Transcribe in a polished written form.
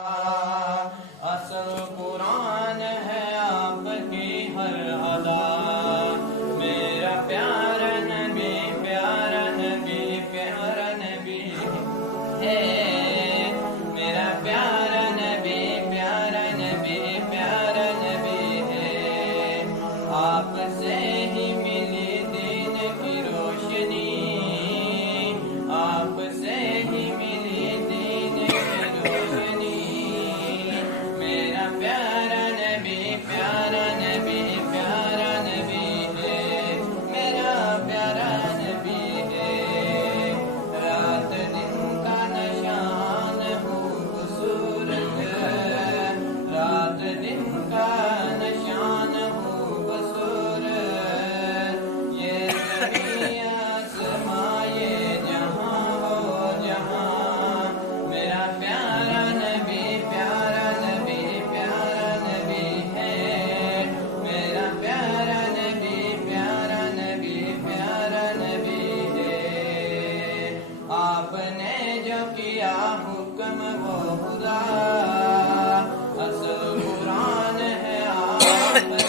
اصل قرآن ہے آپ کی ہر ادا، میرا پیارا نبی پیارا نبی پیارا نبی ہے، میرا پیارا نبی پیارا نبی پیارا نبی ہے، آپ سے ہی ملی دین کی روشنی، آپ سے ہی ملی دین کی روشنی، میرا پیارا نبی پیارا نبی پیارا نبی ہے، میرا پیارا نبی ہے، رات دن کا نشان خوبصورت، رات دن کا نشان خوبصورت، یہ زمین آسماں یہ جہاں ہو جہاں، میرا پیارا نبی پیارا نبی پیارا نبی ہے، میرا پیارا نبی پیارا نبی پیارا نبی ہے، آپ نے جو کیا حکم وہ خدا، اصل قرآن ہے آپ